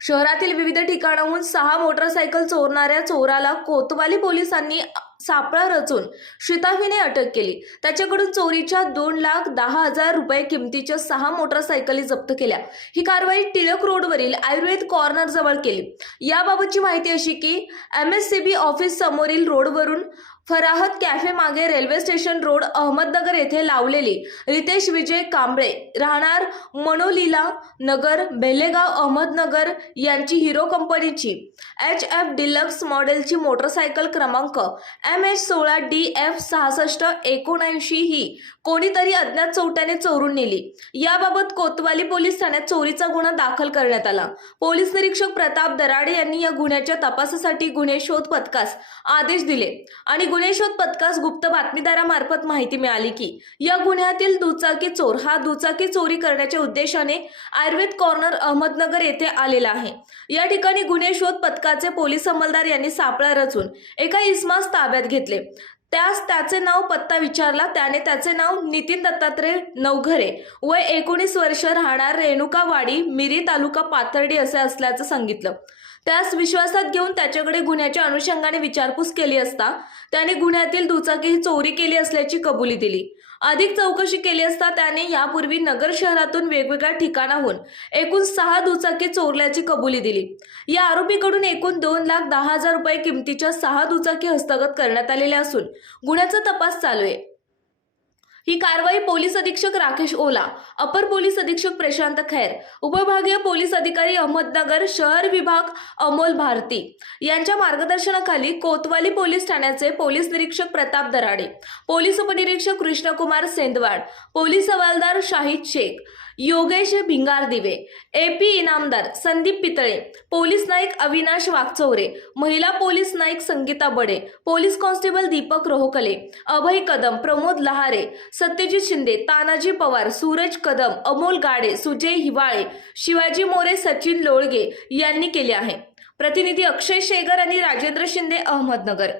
शहरातील विविध ठिकाणाहून सहा मोटरसायकल चोरणाऱ्या चोराला कोतवाली पोलिसांनी सापळा रचून शिताफीने अटक केली. त्याच्याकडून चोरीच्या दोन लाख दहा हजार रुपये किमतीच्या सहा मोटरसायकली जप्त केल्या. ही कारवाई टिळक रोडवरील आयुर्वेद कॉर्नर जवळ केली. याबाबतची माहिती अशी की M S C B office समोरील रोडवरून फराहत कॅफे मागे रेल्वे स्टेशन रोड अहमदनगर येथे लावलेली रितेश विजय कांबळे राहणार मनोलीला नगर बेलेगाव अहमदनगर यांची हिरो कंपनीची एच एफ डिलक्स मॉडेलची मोटरसायकल क्रमांक एम एच सोळा डी एफ सहासष्ट एकोणऐंशी ही कोणीतरी अज्ञात चोरट्याने चोरून नेली. याबाबत कोतवाली पोलीस ठाण्यात चोरीचा गुन्हा दाखल करण्यात आला. पोलीस निरीक्षक प्रताप दराडे यांनी या गुन्ह्याच्या तपासासाठी गुन्हे शोध पथकास आदेश दिले आणि गुन्हे शोध पथकास गुप्त बातमीदारामार्फत माहिती मिळाली की या गुन्ह्यातील दुचाकी चोर हा दुचाकी चोरी करण्याच्या उद्देशाने आयुर्वेद कॉर्नर अहमदनगर येथे आलेला आहे. या ठिकाणी गुन्हे शोध पथकाचे पोलीस अंमलदार यांनी सापळा रचून एका इसमास ताब्यात घेतले. त्यास त्याचे नाव पत्ता विचारला. त्याने त्याचे नाव नितीन दत्तात्रय नवघरे. वय एकोणीस वर्ष राहणार रेणुकावाडी मिरी तालुका पाथर्डी असे असल्याचं सांगितलं. त्यास विश्वासात घेऊन त्याच्याकडे गुन्ह्याच्या अनुषंगाने विचारपूस केली असता त्याने गुन्ह्यातील दुचाकी ही चोरी केली असल्याची कबुली दिली. अधिक चौकशी केली असता त्याने यापूर्वी नगर शहरातून वेगवेगळ्या ठिकाणाहून एकूण सहा दुचाकी चोरल्याची कबुली दिली. या आरोपीकडून एकूण दोन लाख दहा हजार रुपये किमतीच्या सहा दुचाकी हस्तगत करण्यात आलेल्या असून गुन्ह्याचा तपास चालू आहे. ही कारवाई पोलीस अधीक्षक राकेश ओला अपर पोलीस अधीक्षक प्रशांत खैर उपविभागीय पोलीस अधिकारी अहमदनगर शहर विभाग अमोल भारती. यांच्या मार्गदर्शनाखाली कोतवाली पोलीस ठाण्याचे पोलीस निरीक्षक प्रताप दराडे पोलीस उपनिरीक्षक कृष्णकुमार सेंदवाड पोलीस हवालदार Shahid Shaikh Yogesh Bhingardive AP Inamdar Sandeep Pitale police Naik Avinash Waghchaure महिला police naik Sangeeta Bade police constable Deepak Rohakale Abhay Kadam Pramod Lahare Satyajit Shinde Tanaji Pawar Suraj Kadam Amol Gade Sujay Hiwale Shivaji More Sachin Lolage यांनी केले आहे. प्रतिनिधी अक्षय शेगर आणि राजेंद्र शिंदे अहमदनगर.